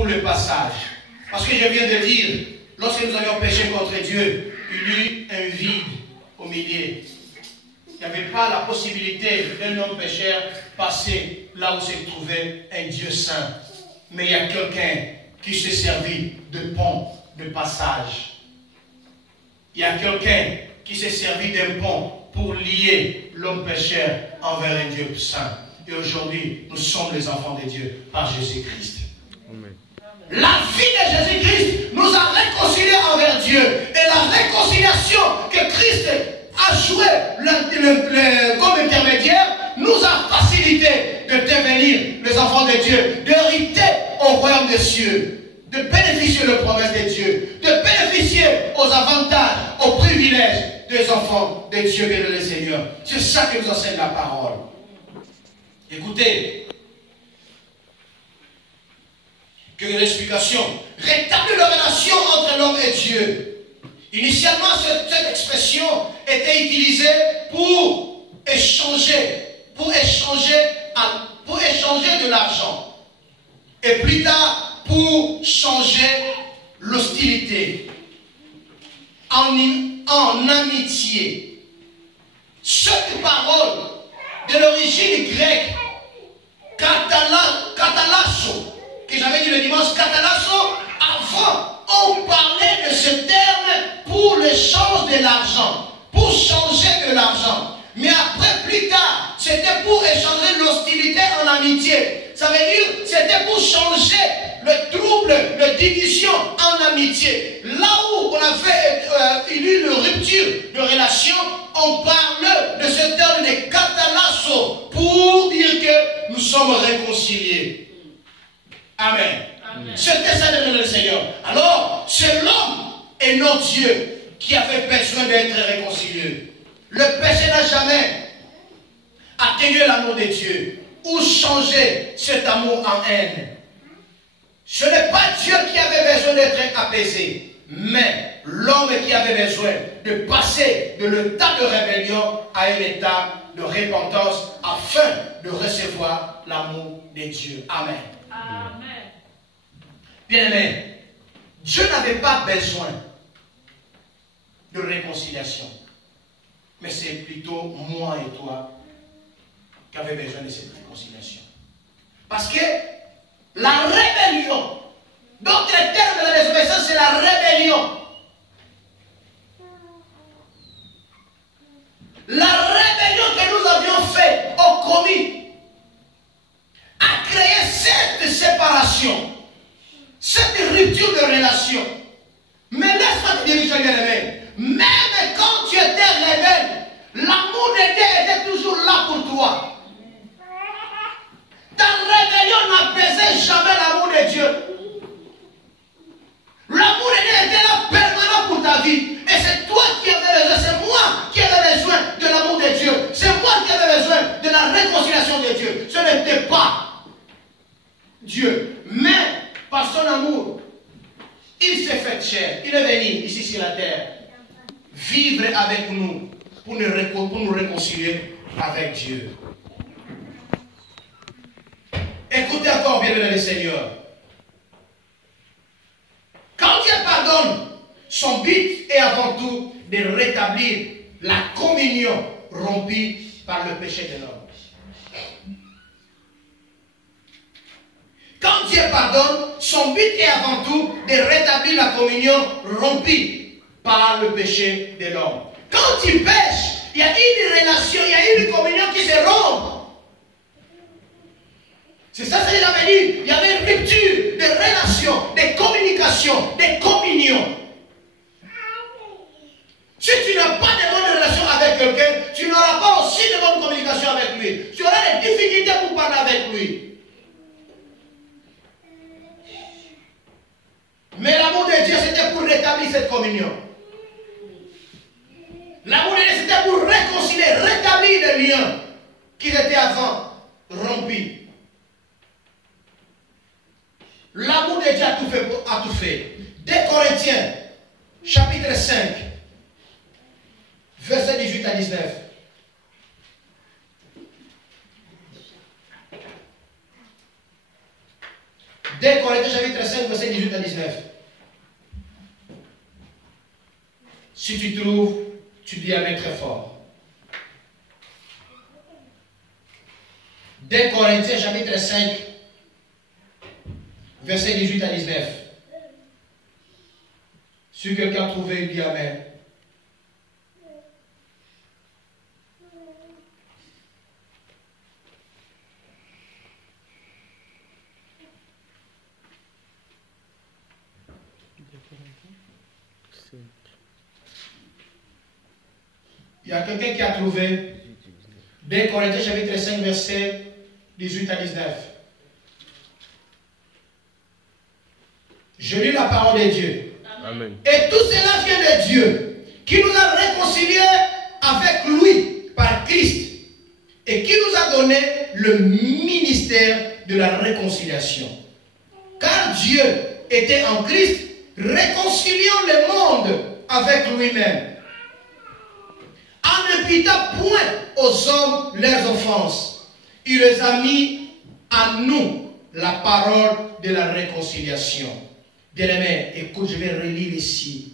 pour le passage. Parce que je viens de dire, lorsque nous avions péché contre Dieu, il y eut un vide au milieu. Il n'y avait pas la possibilité d'un homme pécheur passer là où se trouvait un Dieu saint. Mais il y a quelqu'un qui s'est servi de pont, de passage. Il y a quelqu'un qui s'est servi d'un pont pour lier l'homme pécheur envers un Dieu saint. Et aujourd'hui, nous sommes les enfants de Dieu par Jésus-Christ. La vie de Jésus-Christ nous a réconciliés envers Dieu. Et la réconciliation que Christ a joué comme intermédiaire nous a facilité de devenir les enfants de Dieu, d'hériter au royaume des cieux, de bénéficier des promesses de Dieu, de bénéficier aux avantages, aux privilèges des enfants de Dieu, bien le Seigneur. C'est ça que nous enseigne la parole. Écoutez, que l'explication rétablit la relation entre l'homme et Dieu. Initialement, cette expression était utilisée pour échanger de l'argent. Et plus tard, pour changer l'hostilité en amitié. Cette parole de l'origine grecque, katalasso, que j'avais dit le dimanche, katalasso, avant, on parlait de ce terme pour l'échange de l'argent, pour changer de l'argent. Mais après, plus tard, c'était pour échanger l'hostilité en amitié. Ça veut dire, c'était pour changer le trouble, la division en amitié. Là où on avait eu une rupture de relation, on parle de ce terme de katalasso pour dire que nous sommes réconciliés. Amen. C'était ça le Seigneur. Alors, c'est l'homme et non Dieu qui avait besoin d'être réconcilié. Le péché n'a jamais atténué l'amour de Dieu ou changé cet amour en haine. Ce n'est pas Dieu qui avait besoin d'être apaisé, mais l'homme qui avait besoin de passer de l'état de rébellion à un état de repentance afin de recevoir l'amour de Dieu. Amen. Amen. Bien-aimé, Dieu n'avait pas besoin de réconciliation. Mais c'est plutôt moi et toi qui avons besoin de cette réconciliation. Parce que la rébellion, d'autres termes de la désobéissance, c'est la rébellion. La rébellion que nous avions faite au commis a créé cette séparation, cette rupture de relation. Mais laisse-moi te dire, Michel bien-aimé, même quand tu étais rebelle, l'amour de Dieu était toujours là pour toi. Ta rébellion n'apaisait jamais l'amour de Dieu. L'amour de Dieu était là permanent pour ta vie. Et c'est toi qui avais besoin, c'est moi qui avais besoin de l'amour de Dieu. C'est moi qui avais besoin de la réconciliation de Dieu. Ce n'était pas Dieu. Mais par son amour, il s'est fait chair. Il est venu ici sur la terre vivre avec nous pour nous réconcilier avec Dieu. Écoutez encore bien le Seigneur. Quand Dieu pardonne, son but est avant tout de rétablir la communion rompue par le péché de l'homme. Quand Dieu pardonne, son but est avant tout de rétablir la communion rompue par le péché de l'homme. Quand tu pêches, il y a une relation, il y a une communion qui se rompt. C'est ça que j'avais dit. Il y avait une rupture de relation, de communication, de communion. Si tu n'as pas de bonne relation avec quelqu'un, tu n'auras pas aussi de bonne communication avec lui. Tu auras des difficultés pour parler avec lui. Mais l'amour de Dieu, c'était pour rétablir cette communion. L'amour de Dieu, c'était pour réconcilier, rétablir les liens qui étaient avant rompus. L'amour de Dieu a tout fait. 2 Corinthiens, chapitre 5, versets 18 à 19. 2 Corinthiens chapitre 5, verset 18 à 19. Si tu trouves, tu dis Amen très fort. 2 Corinthiens chapitre 5, verset 18 à 19. Si quelqu'un a trouvé, il dit Amen. Il y a quelqu'un qui a trouvé 2 Corinthiens chapitre 5 verset 18 à 19. Je lis la parole de Dieu. Amen. Et tout cela vient de Dieu, qui nous a réconciliés avec lui par Christ et qui nous a donné le ministère de la réconciliation. Car Dieu était en Christ, réconciliant le monde avec lui-même, en n'imputant point aux hommes leurs offenses. Il les a mis à nous la parole de la réconciliation. Bien-aimé, écoute, je vais relire ici.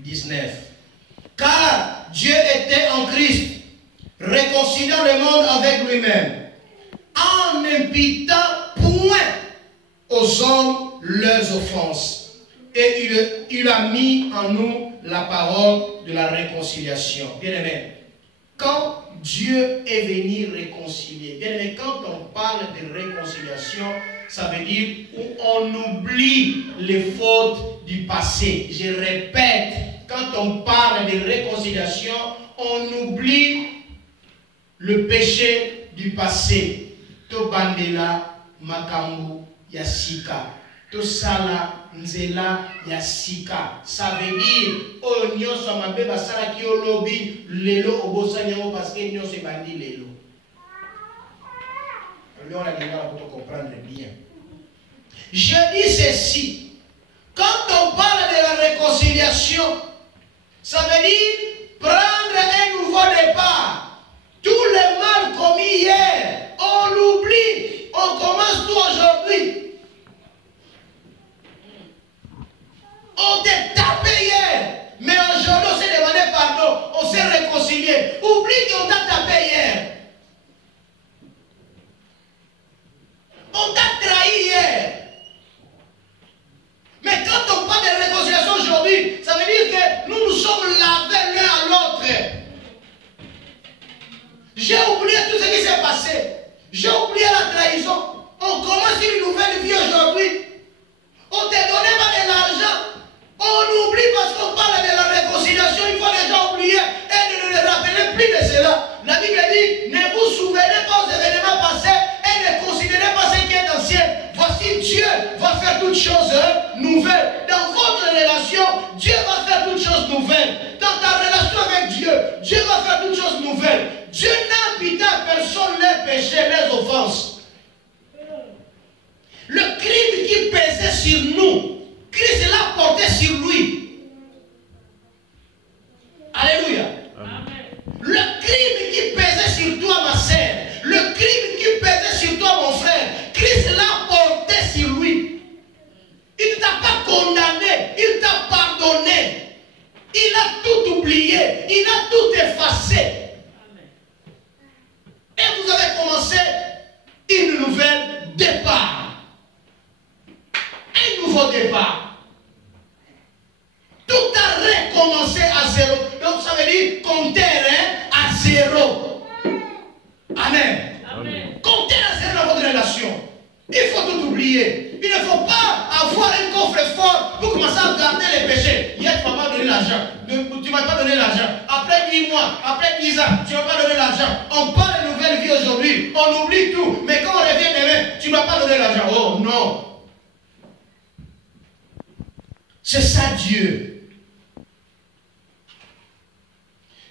19. Car Dieu était en Christ, réconciliant le monde avec lui-même, en n'imputant point aux hommes leurs offenses. Et il a mis en nous la parole de la réconciliation. Bien-aimé, quand Dieu est venu réconcilier, bien-aimé, quand on parle de réconciliation, ça veut dire qu'on oublie les fautes du passé. Je répète, quand on parle de réconciliation, on oublie le péché du passé. To bandela makambu yasika. To sala nzela yasika. Ça veut dire, oh nyonso mabe basala ki olobi lelo obosanyango parce que nyonso bandi lelo. On a dit là pour comprendre bien. Je dis ceci. Quand on parle de la réconciliation, ça veut dire prendre un nouveau départ. Tout le mal commis hier, on l'oublie. On commence tout aujourd'hui. On t'a tapé hier, mais aujourd'hui on s'est demandé pardon, on s'est réconcilié. Oublie qu'on t'a tapé hier. On t'a trahi hier. Mais quand on parle de réconciliation aujourd'hui, ça veut dire que nous nous sommes lavés l'un à l'autre. J'ai oublié tout ce qui s'est passé. J'ai oublié la trahison. On commence une nouvelle vie aujourd'hui. On t'a donné pas de l'argent. On oublie parce qu'on parle de la réconciliation. Il faut déjà oublier et ne le rappeler plus de cela. La Bible dit, ne vous souvenez pas aux événements passés et ne considérez pas ce qui est ancien. Voici Dieu va faire toutes choses nouvelles. Dans votre relation, Dieu va faire toutes choses nouvelles. Dans ta relation avec Dieu, Dieu va faire toutes choses nouvelles. Dieu n'imputé à personne les péchés, les offenses. Le crime qui pesait sur nous, Christ l'a porté sur lui. Alléluia. Amen. Le crime qui pesait sur toi, ma sœur, le crime qui pesait sur toi, mon frère, Christ l'a porté sur lui. Il ne t'a pas condamné, il t'a pardonné. Il a tout oublié, il a tout effacé. Et vous avez commencé une nouvelle départ. Un nouveau départ. Tout a recommencé à zéro. Donc ça veut dire compter à zéro. Amen. Amen. Compter à zéro dans votre relation. Il faut tout oublier. Il ne faut pas avoir un coffre fort pour commencer à garder les péchés. Hier, tu ne vas pas donner l'argent. Tu ne vas pas donner l'argent. Après 10 mois, après 10 ans, tu ne vas pas donner l'argent. On parle de nouvelle vie aujourd'hui. On oublie tout. Mais quand on revient demain, tu ne vas pas donner l'argent. Oh non. C'est ça Dieu.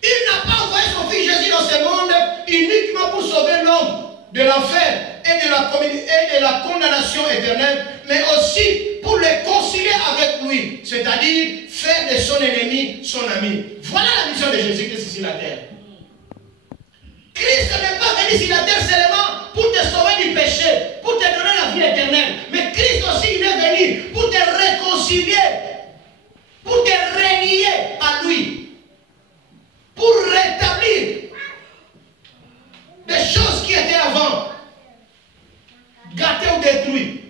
Il n'a pas envoyé son fils Jésus dans ce monde uniquement pour sauver l'homme de l'enfer et de la condamnation éternelle, mais aussi pour les concilier avec lui, c'est-à-dire faire de son ennemi son ami. Voilà la mission de Jésus-Christ sur la terre. Christ n'est pas venu sur la terre seulement pour te sauver du péché, pour te donner la vie éternelle. Mais Christ aussi, il est venu pour te réconcilier, pour te relier à lui, pour rétablir des choses qui étaient avant, gâtées ou détruites.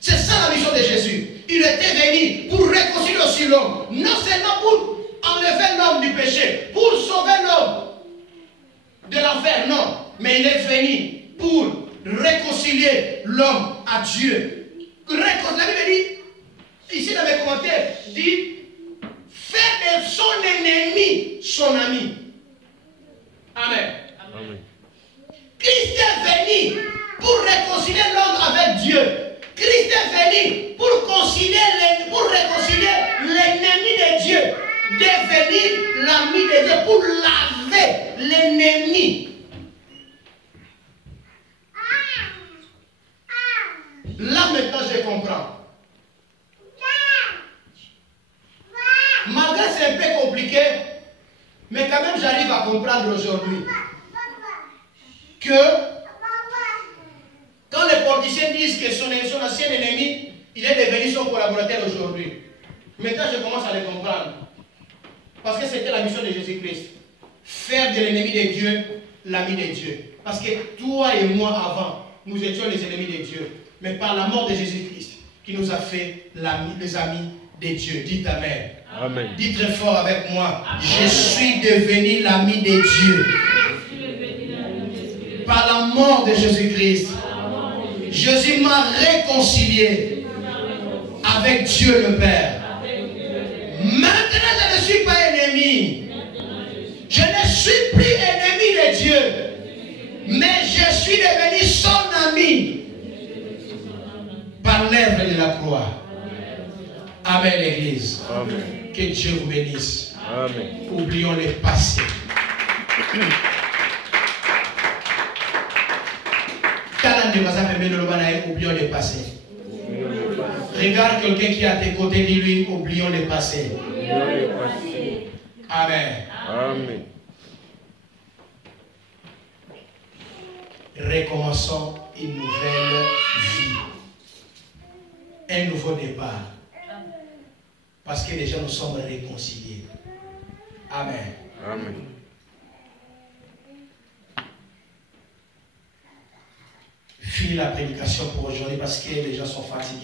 C'est ça la mission de Jésus. Il était venu pour réconcilier aussi l'homme. Non seulement pour enlever l'homme du péché, pour sauver l'homme de l'enfer, non. Mais il est venu pour réconcilier l'homme à Dieu. La Bible dit, ici dans mes commentaires, dit, faire de son ennemi son ami. Amen. Amen. Christ est venu pour réconcilier l'homme avec Dieu. Christ est venu pour réconcilier l'ennemi de Dieu, devenir l'ami de Dieu, pour laver l'ennemi. Là maintenant je comprends. Malgré c'est un peu compliqué, mais quand même j'arrive à comprendre aujourd'hui que quand les politiciens disent que son ancien ennemi, il est devenu son collaborateur aujourd'hui. Maintenant, je commence à le comprendre. Parce que c'était la mission de Jésus-Christ. Faire de l'ennemi de Dieu l'ami de Dieu. Parce que toi et moi, avant, nous étions les ennemis de Dieu. Mais par la mort de Jésus-Christ, qui nous a fait les amis de Dieu. Dites Amen. Amen. Dites très fort avec moi. Amen. Je suis devenu l'ami de Dieu. Par la mort de Jésus-Christ. Jésus m'a réconcilié avec Dieu le Père. Maintenant, je ne suis pas ennemi. Je ne suis plus ennemi de Dieu. Mais je suis devenu son ami. Par l'œuvre de la croix. Amen, l'Église. Amen. Que Dieu vous bénisse. Amen. Oublions le passé. Oublions le passé. Regarde quelqu'un qui est à tes côtés, dis-lui, oublions le passé. Amen. Amen. Recommençons une nouvelle vie. Un nouveau départ. Parce que déjà nous sommes réconciliés. Amen. Amen. Fini la prédication pour aujourd'hui parce que les gens sont fatigués.